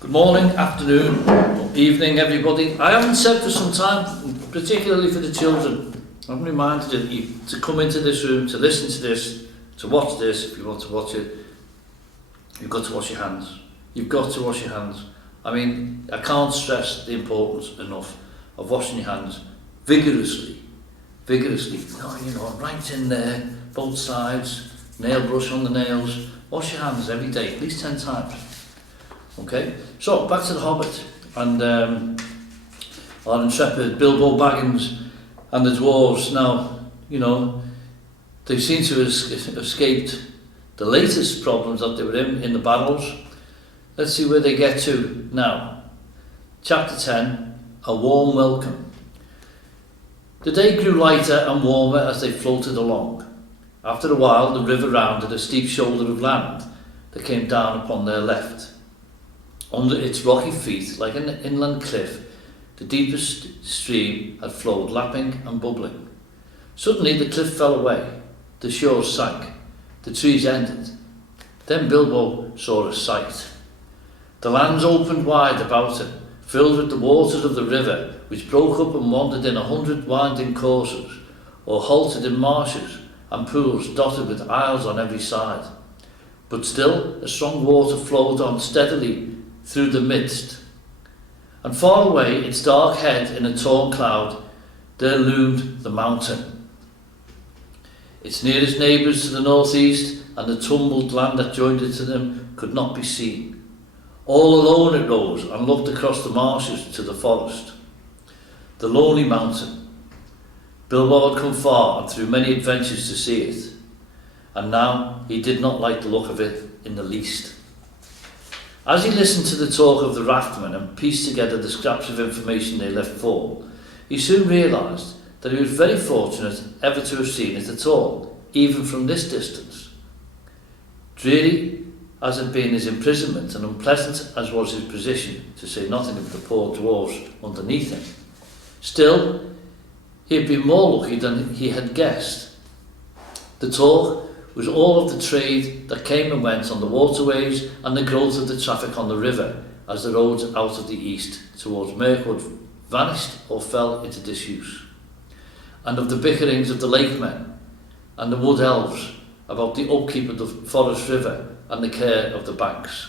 Good morning, afternoon, or evening, everybody. I haven't said for some time, particularly for the children, I've reminded you to come into this room, to listen to this, to watch this. If you want to watch it, you've got to wash your hands. You've got to wash your hands. I mean, I can't stress the importance enough of washing your hands vigorously. Right in there, both sides, nail brush on the nails. Wash your hands every day, at least 10 times. Okay, so back to the Hobbit and our intrepid Bilbo Baggins and the dwarves. Now, they seem to have escaped the latest problems that they were in the battles. Let's see where they get to now. Chapter 10, A Warm Welcome. The day grew lighter and warmer as they floated along. After a while, the river rounded a steep shoulder of land that came down upon their left. Under its rocky feet, like an inland cliff, the deepest stream had flowed lapping and bubbling. Suddenly the cliff fell away, the shores sank, the trees ended. Then Bilbo saw a sight. The lands opened wide about him, filled with the waters of the river, which broke up and wandered in 100 winding courses, or halted in marshes and pools dotted with isles on every side. But still a strong water flowed on steadily through the midst, and far away, its dark head in a torn cloud, there loomed the mountain. Its nearest neighbours to the northeast and the tumbled land that joined it to them could not be seen. All alone it rose and looked across the marshes to the forest. The lonely mountain. Bilbo had come far and through many adventures to see it, and now he did not like the look of it in the least. As he listened to the talk of the raftmen and pieced together the scraps of information they left fall, he soon realised that he was very fortunate ever to have seen it at all, even from this distance. Dreary as had been his imprisonment and unpleasant as was his position, to say nothing of the poor dwarves underneath him, still he had been more lucky than he had guessed. The talk was all of the trade that came and went on the waterways and the growth of the traffic on the river as the roads out of the east towards Mirkwood vanished or fell into disuse, and of the bickerings of the lakemen and the wood elves about the upkeep of the forest river and the care of the banks.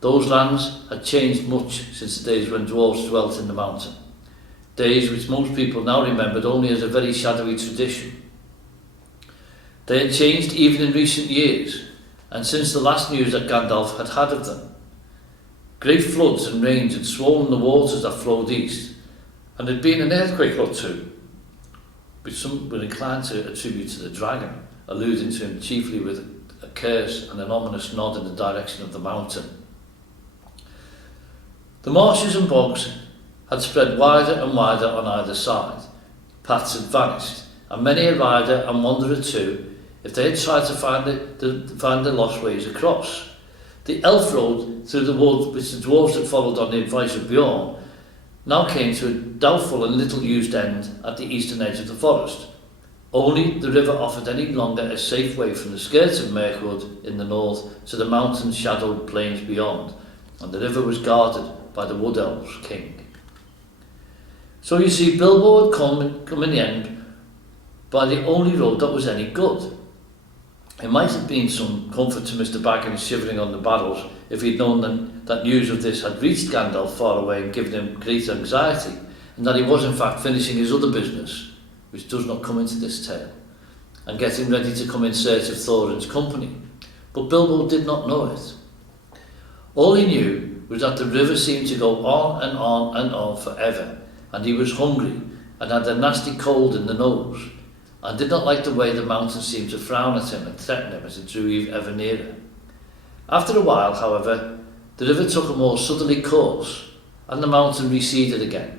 Those lands had changed much since the days when dwarves dwelt in the mountain, days which most people now remembered only as a very shadowy tradition. They had changed even in recent years, and since the last news that Gandalf had had of them. Great floods and rains had swollen the waters that flowed east, and there had been an earthquake or two, which some were inclined to attribute to the dragon, alluding to him chiefly with a curse and an ominous nod in the direction of the mountain. The marshes and bogs had spread wider and wider on either side. Paths had vanished, and many a rider and wanderer too, if they had tried to find the lost ways across. The elf road through the wood, which the dwarves had followed on the advice of Bjorn, now came to a doubtful and little used end at the eastern edge of the forest. Only the river offered any longer a safe way from the skirts of Mirkwood in the north to the mountain-shadowed plains beyond, and the river was guarded by the wood elves' king. So you see, Bilbo had come in the end by the only road that was any good. It might have been some comfort to Mr. Baggins shivering on the battles if he'd known that news of this had reached Gandalf far away and given him great anxiety, and that he was in fact finishing his other business, which does not come into this tale, and getting ready to come in search of Thorin's company. But Bilbo did not know it. All he knew was that the river seemed to go on and on and on forever, and he was hungry and had a nasty cold in the nose, and did not like the way the mountain seemed to frown at him and threaten him as it drew ever nearer. After a while, however, the river took a more southerly course, and the mountain receded again,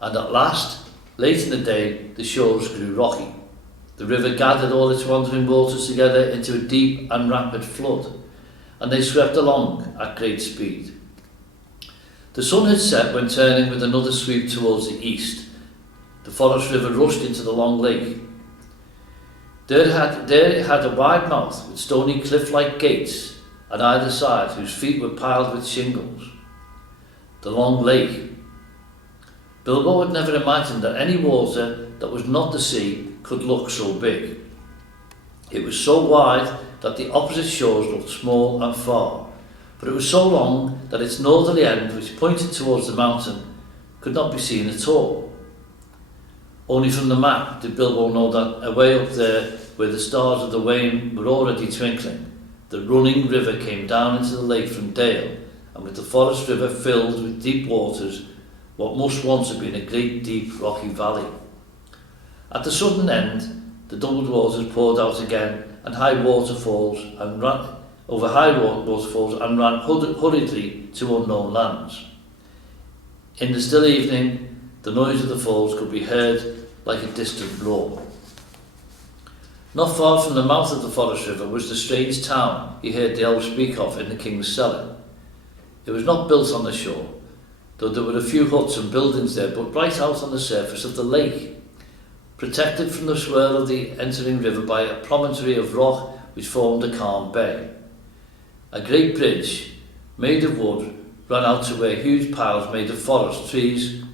and at last, late in the day, the shores grew rocky. The river gathered all its wandering waters together into a deep and rapid flood, and they swept along at great speed. The sun had set when turning with another sweep towards the east. The forest river rushed into the long lake. There it had a wide mouth with stony cliff-like gates on either side whose feet were piled with shingles. the long lake. Bilbo had never imagined that any water that was not the sea could look so big. It was so wide that the opposite shores looked small and far, but it was so long that its northerly end, which pointed towards the mountain, could not be seen at all. Only from the map did Bilbo know that away up there, where the stars of the Wain were already twinkling, the running river came down into the lake from Dale, and with the forest river filled with deep waters, what must once have been a great deep rocky valley. At the southern end, the doubled waters poured out again, and high waterfalls and ran over high waterfalls and ran hurriedly to unknown lands. In the still evening, the noise of the falls could be heard like a distant roar. Not far from the mouth of the forest river was the strange town he heard the elves speak of in the king's cellar. It was not built on the shore, though there were a few huts and buildings there, but right out on the surface of the lake, protected from the swirl of the entering river by a promontory of rock which formed a calm bay. A great bridge, made of wood, ran out to where huge piles made of forest trees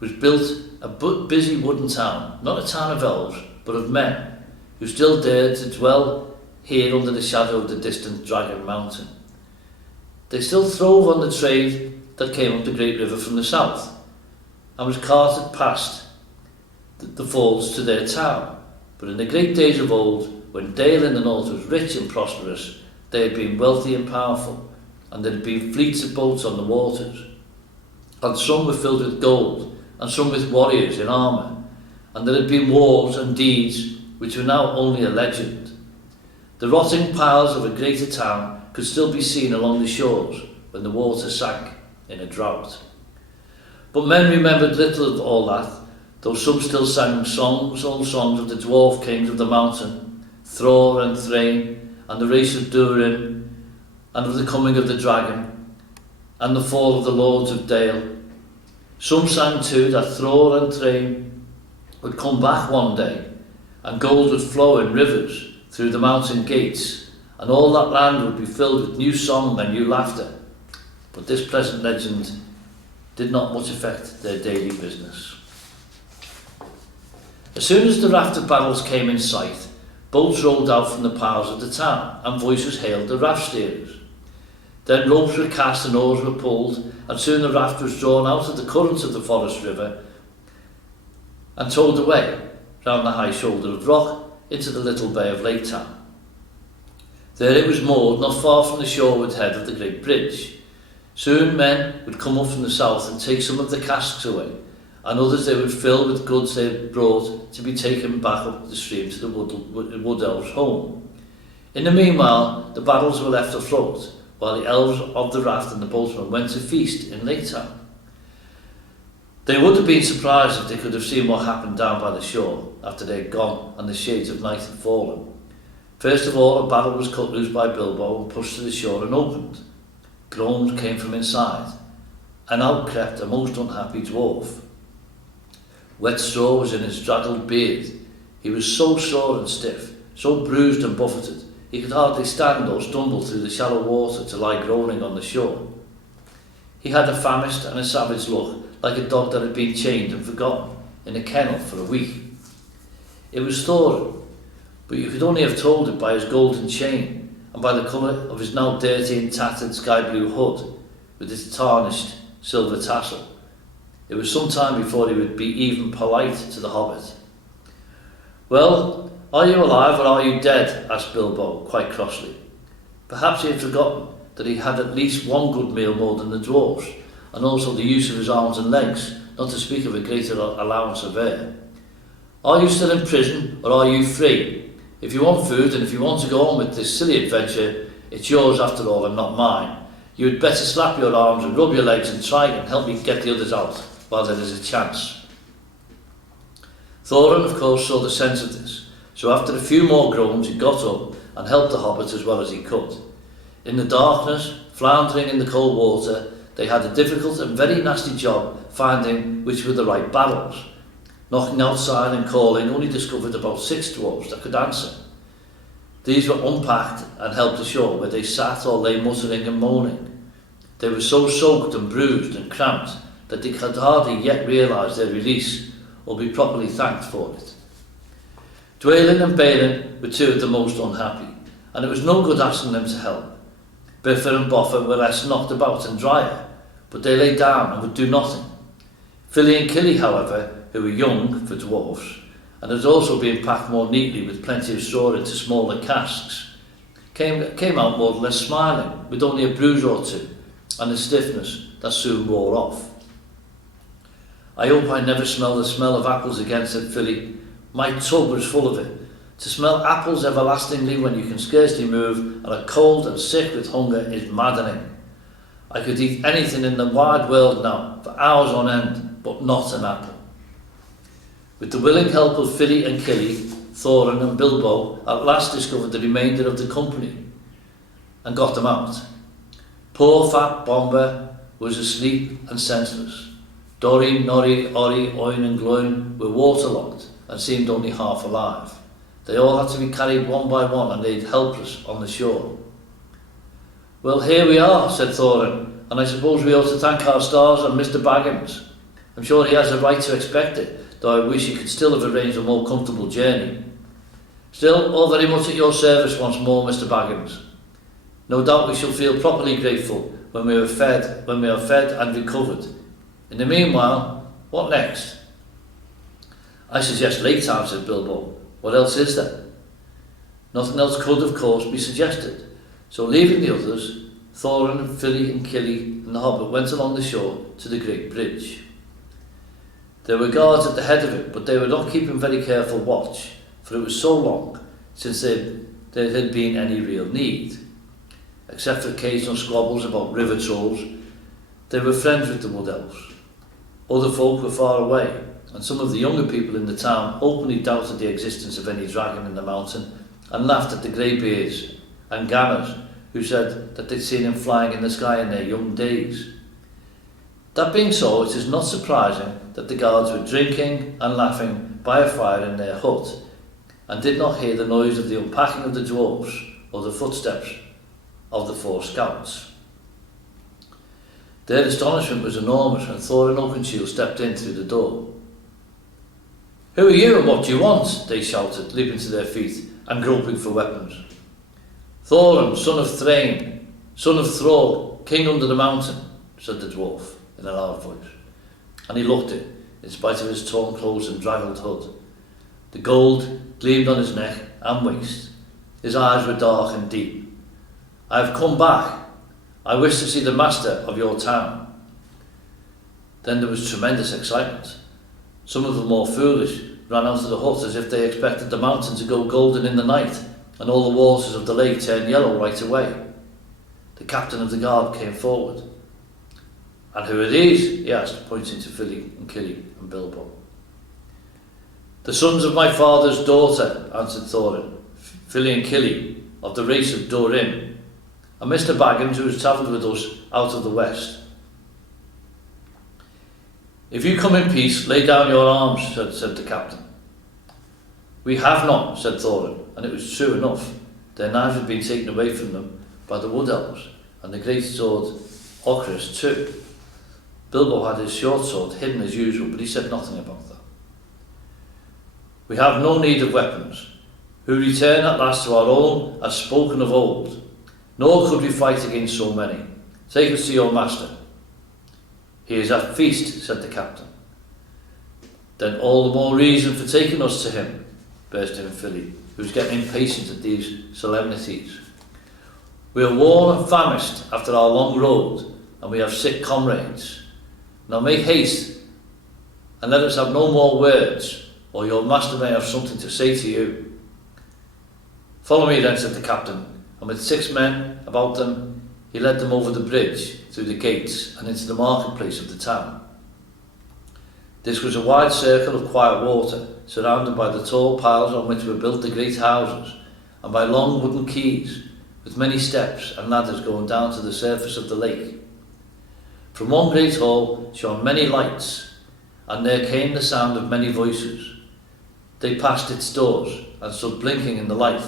was built a busy wooden town, not a town of elves, but of men, who still dared to dwell here under the shadow of the distant Dragon Mountain. They still throve on the trade that came up the great river from the south, and was carted past the falls to their town. But in the great days of old, when Dale in the north was rich and prosperous, they had been wealthy and powerful, and there had been fleets of boats on the waters, and some were filled with gold, and some with warriors in armour, and there had been wars and deeds which were now only a legend. The rotting piles of a greater town could still be seen along the shores when the water sank in a drought. But men remembered little of all that, though some still sang old songs of the dwarf kings of the mountain, Thror and Thrain, and the race of Durin, and of the coming of the dragon, and the fall of the lords of Dale. Some sang too that Thror and Thrain would come back one day, and gold would flow in rivers through the mountain gates, and all that land would be filled with new song and new laughter. But this pleasant legend did not much affect their daily business. As soon as the raft of barrels came in sight, boats rolled out from the piles of the town, and voices hailed the raft steerers. Then ropes were cast and oars were pulled, and soon the raft was drawn out of the current of the forest river and towed away round the high shoulder of rock into the little bay of Lake Town. There it was moored not far from the shoreward head of the great bridge. Soon men would come up from the south and take some of the casks away, and others they would fill with goods they had brought to be taken back up the stream to the wood elves' home. In the meanwhile, the barrels were left afloat, while the elves of the raft and the boatmen went to feast in Lake Town. They would have been surprised if they could have seen what happened down by the shore after they had gone and the shades of night had fallen. First of all, a barrel was cut loose by Bilbo and pushed to the shore and opened. Groans came from inside, and out crept a most unhappy dwarf. Wet straw was in his draggled beard. He was so sore and stiff, so bruised and buffeted, he could hardly stand or stumble through the shallow water to lie groaning on the shore. He had a famished and a savage look, like a dog that had been chained and forgotten in a kennel for a week. It was Thorin, but you could only have told it by his golden chain and by the colour of his now dirty and tattered sky-blue hood with its tarnished silver tassel. It was some time before he would be even polite to the Hobbit. "Well, are you alive or are you dead?" asked Bilbo, quite crossly. Perhaps he had forgotten that he had at least one good meal more than the dwarfs, and also the use of his arms and legs, not to speak of a greater allowance of air. "Are you still in prison, or are you free? If you want food, and if you want to go on with this silly adventure, it's yours after all and not mine. You had better slap your arms and rub your legs and try and help me get the others out while there is a chance." Thorin, of course, saw the sense of this, so after a few more groans he got up and helped the Hobbit as well as he could. In the darkness, floundering in the cold water, they had a difficult and very nasty job finding which were the right barrels. Knocking outside and calling, only discovered about 6 dwarves that could answer. These were unpacked and helped ashore, where they sat or lay muttering and moaning. They were so soaked and bruised and cramped that they could hardly yet realise their release or be properly thanked for it. Dwalin and Balin were two of the most unhappy, and it was no good asking them to help. Biffa and Boffa were less knocked about and drier, but they lay down and would do nothing. Philly and Killy, however, who were young for dwarfs, and had also been packed more neatly with plenty of straw into smaller casks, came out more or less smiling, with only a bruise or two, and a stiffness that soon wore off. "I hope I never smell the smell of apples again," said Philly. "My tub was full of it. To smell apples everlastingly when you can scarcely move and are cold and sick with hunger is maddening. I could eat anything in the wide world now, for hours on end, but not an apple." With the willing help of Philly and Killy, Thorin and Bilbo at last discovered the remainder of the company and got them out. Poor fat Bomber was asleep and senseless. Dorry, Norry, Orry, Oin and Gloin were waterlogged and seemed only half alive. They all had to be carried one by one and laid helpless on the shore. "Well, here we are," said Thorin, "and I suppose we ought to thank our stars and Mr. Baggins. I'm sure he has a right to expect it, though I wish he could still have arranged a more comfortable journey. Still, all very much at your service once more, Mr. Baggins. No doubt we shall feel properly grateful when we are fed and recovered. In the meanwhile, what next?" "I suggest Lake Town," said Bilbo. "What else is there?" Nothing else could, of course, be suggested. So leaving the others, Thorin, Philly and Killy and the Hobbit went along the shore to the great bridge. There were guards at the head of it, but they were not keeping very careful watch, for it was so long since there had been any real need. Except for occasional squabbles about river trolls, they were friends with the Wood Elves. Other folk were far away, and some of the younger people in the town openly doubted the existence of any dragon in the mountain and laughed at the greybeards and Ganners, who said that they'd seen him flying in the sky in their young days. That being so, it is not surprising that the guards were drinking and laughing by a fire in their hut and did not hear the noise of the unpacking of the dwarfs or the footsteps of the 4 scouts. Their astonishment was enormous, and Thorin Oakenshield stepped in through the door. "Who are you and what do you want?" they shouted, leaping to their feet and groping for weapons. "Thorin, son of Thrain, son of Thrall, king under the mountain," said the dwarf in a loud voice, and he looked it, in spite of his torn clothes and draggled hood. The gold gleamed on his neck and waist. His eyes were dark and deep. "I have come back. I wish to see the master of your town." Then there was tremendous excitement. Some of the more foolish ran out of the hut as if they expected the mountain to go golden in the night and all the waters of the lake turn yellow right away. The captain of the guard came forward. "And who are these?" he asked, pointing to Philly and Killy and Bilbo. "The sons of my father's daughter," answered Thorin, "Philly and Killy, of the race of Dorim, and Mr. Baggins, who has travelled with us out of the west." "If you come in peace, lay down your arms," said the captain. "We have not," said Thorin, and it was true enough. Their knives had been taken away from them by the Wood Elves, and the great sword Orcris too. Bilbo had his short sword hidden as usual, but he said nothing about that. "We have no need of weapons, who return at last to our own as spoken of old, nor could we fight against so many. Take us to your master." "He is at feast," said the captain. "Then all the more reason for taking us to him," burst in Philly, who was getting impatient at these solemnities. "We are worn and famished after our long road, and we have sick comrades. Now make haste, and let us have no more words, or your master may have something to say to you." "Follow me then," said the captain, and with 6 men about them, he led them over the bridge, through the gates, and into the marketplace of the town. This was a wide circle of quiet water, surrounded by the tall piles on which were built the great houses, and by long wooden quays, with many steps and ladders going down to the surface of the lake. From one great hall shone many lights, and there came the sound of many voices. They passed its doors and stood blinking in the light,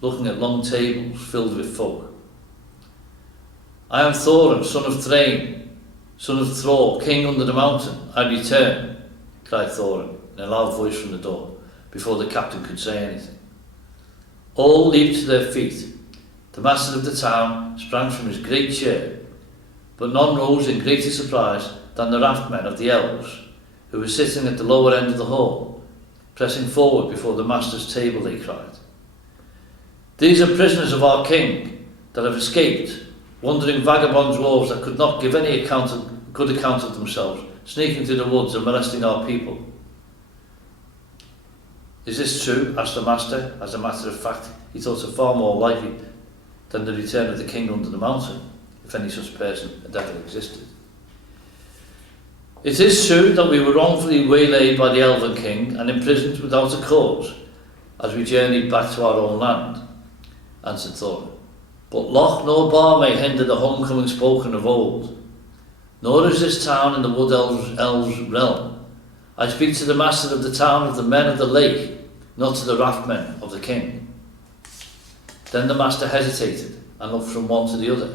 looking at long tables filled with folk. I am Thorin, son of Thrain, son of Thror, king under the mountain. I return, cried Thorin in a loud voice from the door, before the captain could say anything. All leaped to their feet. The master of the town sprang from his great chair, but none rose in greater surprise than the raftmen of the elves, who were sitting at the lower end of the hall, pressing forward before the master's table. They cried, "These are prisoners of our king that have escaped, wandering vagabond dwarves that could not give any good account of themselves, sneaking through the woods and molesting our people." "Is this true?" asked the master. As a matter of fact, he thought it far more likely than the return of the king under the mountain, if any such person had ever existed. "It is true that we were wrongfully waylaid by the Elven King and imprisoned without a cause as we journeyed back to our own land," answered Thorin. "But loch nor bar may hinder the homecoming spoken of old. Nor is this town in the Wood Elves' realm. I speak to the master of the town of the men of the lake, not to the raftmen of the king." Then the master hesitated and looked from one to the other.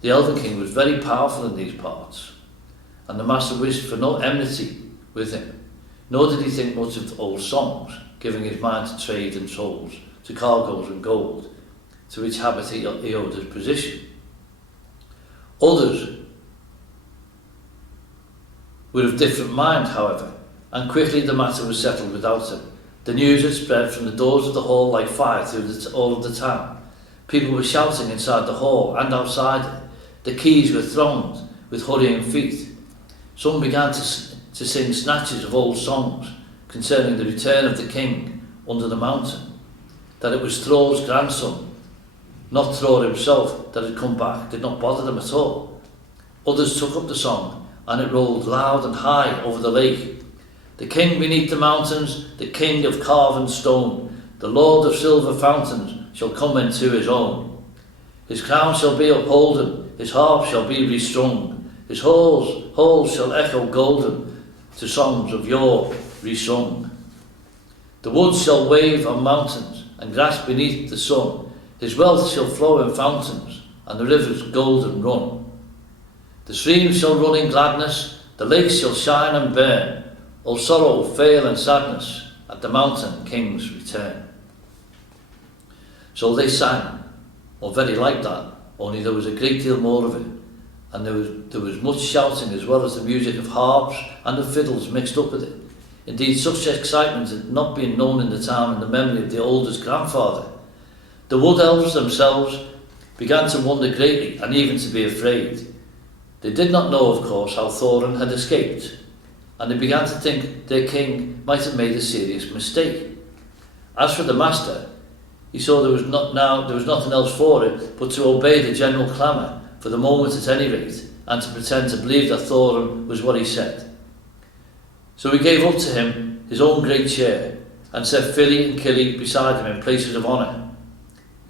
The Elven King was very powerful in these parts, and the master wished for no enmity with him, nor did he think much of old songs, giving his mind to trade and souls, to cargoes and gold, to which habit he owed his position. Others were of different mind, however, and quickly the matter was settled without him. The news had spread from the doors of the hall like fire through all of the town. People were shouting inside the hall and outside it. The quays were thronged with hurrying feet. Some began to sing snatches of old songs concerning the return of the king under the mountain, that it was Thror's grandson, not Thror himself, that had come back, did not bother them at all. Others took up the song, and it rolled loud and high over the lake. "The king beneath the mountains, the king of carven stone, the lord of silver fountains shall come into his own. His crown shall be upholden, his harp shall be restrung, his halls shall echo golden to songs of yore resung. The woods shall wave on mountains and grass beneath the sun. His wealth shall flow in fountains and the rivers golden run. The streams shall run in gladness, the lakes shall shine and burn. All sorrow fail and sadness at the mountain king's return." So they sang, or very like that, only there was a great deal more of it, and there was much shouting as well as the music of harps and of fiddles mixed up with it. Indeed, such excitement had not been known in the town in the memory of the oldest grandfather. The wood elves themselves began to wonder greatly and even to be afraid. They did not know, of course, how Thorin had escaped, and they began to think their king might have made a serious mistake. As for the master, he saw there was nothing else for it but to obey the general clamour, for the moment at any rate, and to pretend to believe that Thorin was what he said. So he gave up to him his own great chair, and set Fili and Kili beside him in places of honour.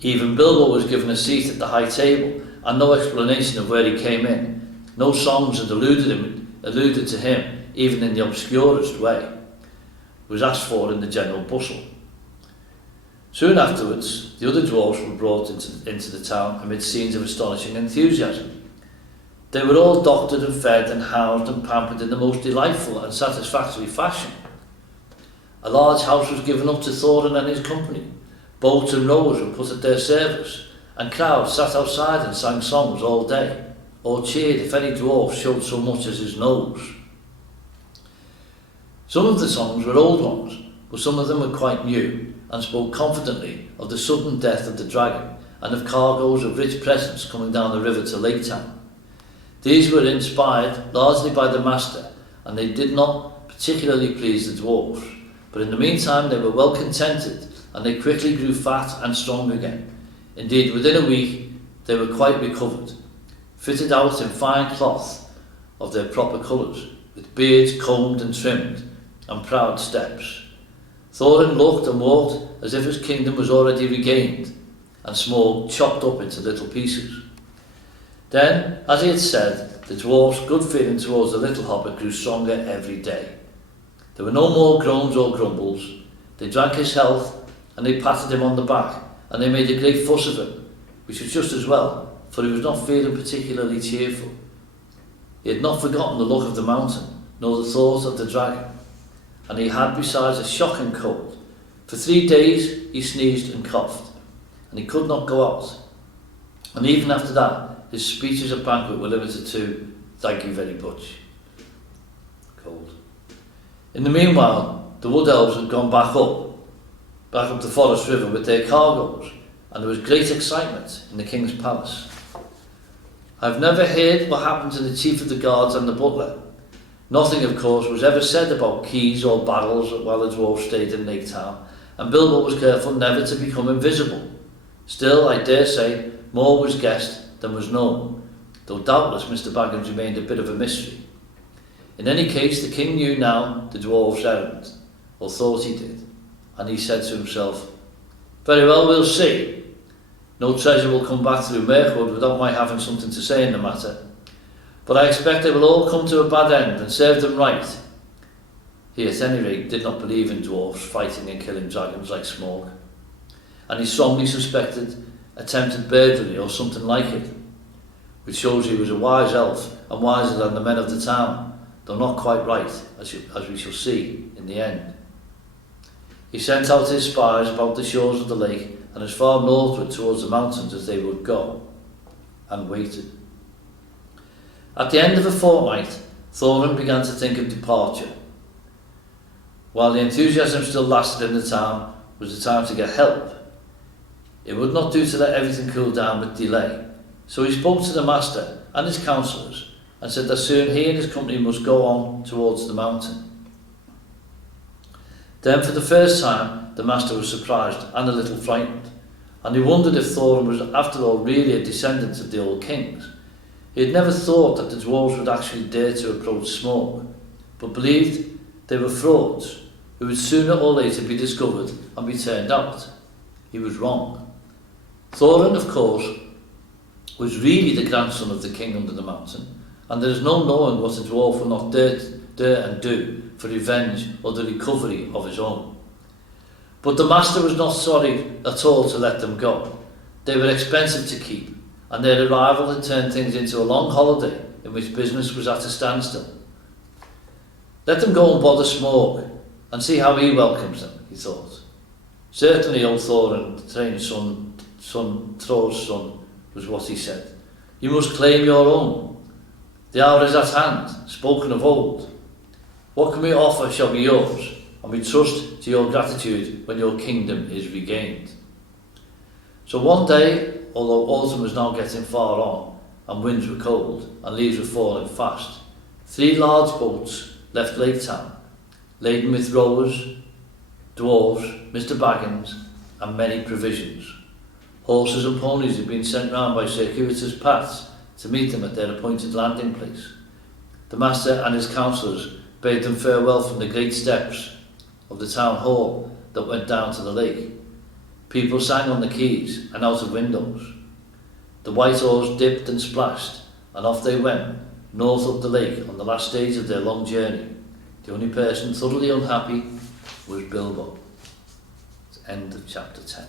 Even Bilbo was given a seat at the high table, and no explanation of where he came in. No songs had alluded to him, even in the obscurest way, was asked for in the general bustle. Soon afterwards, the other dwarfs were brought into the town amid scenes of astonishing enthusiasm. They were all doctored and fed and housed and pampered in the most delightful and satisfactory fashion. A large house was given up to Thorin and his company. Boats and rowers were put at their service, and crowds sat outside and sang songs all day, or cheered if any dwarf showed so much as his nose. Some of the songs were old ones, but some of them were quite new, and spoke confidently of the sudden death of the dragon, and of cargoes of rich presents coming down the river to Lake Town. These were inspired largely by the master, and they did not particularly please the dwarfs, but in the meantime they were well contented, and they quickly grew fat and strong again. Indeed, within a week they were quite recovered, fitted out in fine cloth of their proper colours, with beards combed and trimmed, and proud steps. Thorin looked and walked as if his kingdom was already regained, and Smaug chopped up into little pieces. Then, as he had said, the dwarf's good feeling towards the little hobbit grew stronger every day. There were no more groans or grumbles. They drank his health, and they patted him on the back, and they made a great fuss of him, which was just as well, for he was not feeling particularly cheerful. He had not forgotten the look of the mountain, nor the thought of the dragon, and he had besides a shocking cold. For 3 days he sneezed and coughed, and he could not go out. And even after that, his speeches at banquet were limited to, "Thank you very much." Cold. In the meanwhile, the wood elves had gone back up the Forest River with their cargoes, and there was great excitement in the king's palace. I've never heard what happened to the chief of the guards and the butler. Nothing, of course, was ever said about keys or barrels while the dwarf stayed in Lake Town, and Bilbo was careful never to become invisible. Still, I dare say, more was guessed than was known, though doubtless Mr. Baggins remained a bit of a mystery. In any case, the king knew now the dwarf's errand, or thought he did, and he said to himself, "Very well, we'll see. No treasure will come back through Mirkwood without my having something to say in the matter. But I expect they will all come to a bad end, and serve them right." He at any rate did not believe in dwarfs fighting and killing dragons like Smaug, and he strongly suspected attempted burglary or something like it, which shows he was a wise elf and wiser than the men of the town, though not quite right, as we shall see in the end. He sent out his spies about the shores of the lake and as far northward towards the mountains as they would go, and waited. At the end of a fortnight, Thorin began to think of departure. While the enthusiasm still lasted in the town, was the time to get help. It would not do to let everything cool down with delay, so he spoke to the master and his counsellors and said that soon he and his company must go on towards the mountain. Then for the first time the master was surprised and a little frightened, and he wondered if Thorin was after all really a descendant of the old kings. He had never thought that the dwarves would actually dare to approach Smaug, but believed they were frauds who would sooner or later be discovered and be turned out. He was wrong. Thorin, of course, was really the grandson of the king under the mountain, and there is no knowing what a dwarf will not dare and do for revenge or the recovery of his own. But the master was not sorry at all to let them go. They were expensive to keep, and their arrival had turned things into a long holiday in which business was at a standstill. Let them go and bother Smaug, and see how he welcomes them, he thought. Certainly old Thorin, Thrain's son, Thor's son, was what he said. You must claim your own. The hour is at hand, spoken of old. What can we offer shall be yours, and we trust to your gratitude when your kingdom is regained. So one day, although autumn was now getting far on, and winds were cold, and leaves were falling fast, 3 large boats left Lake Town, laden with rowers, dwarves, Mr. Baggins, and many provisions. Horses and ponies had been sent round by circuitous paths to meet them at their appointed landing place. The master and his counsellors bade them farewell from the great steps of the town hall that went down to the lake. People sang on the quays and out of windows. The white oars dipped and splashed, and off they went, north up the lake on the last stage of their long journey. The only person thoroughly unhappy was Bilbo. End of chapter 10.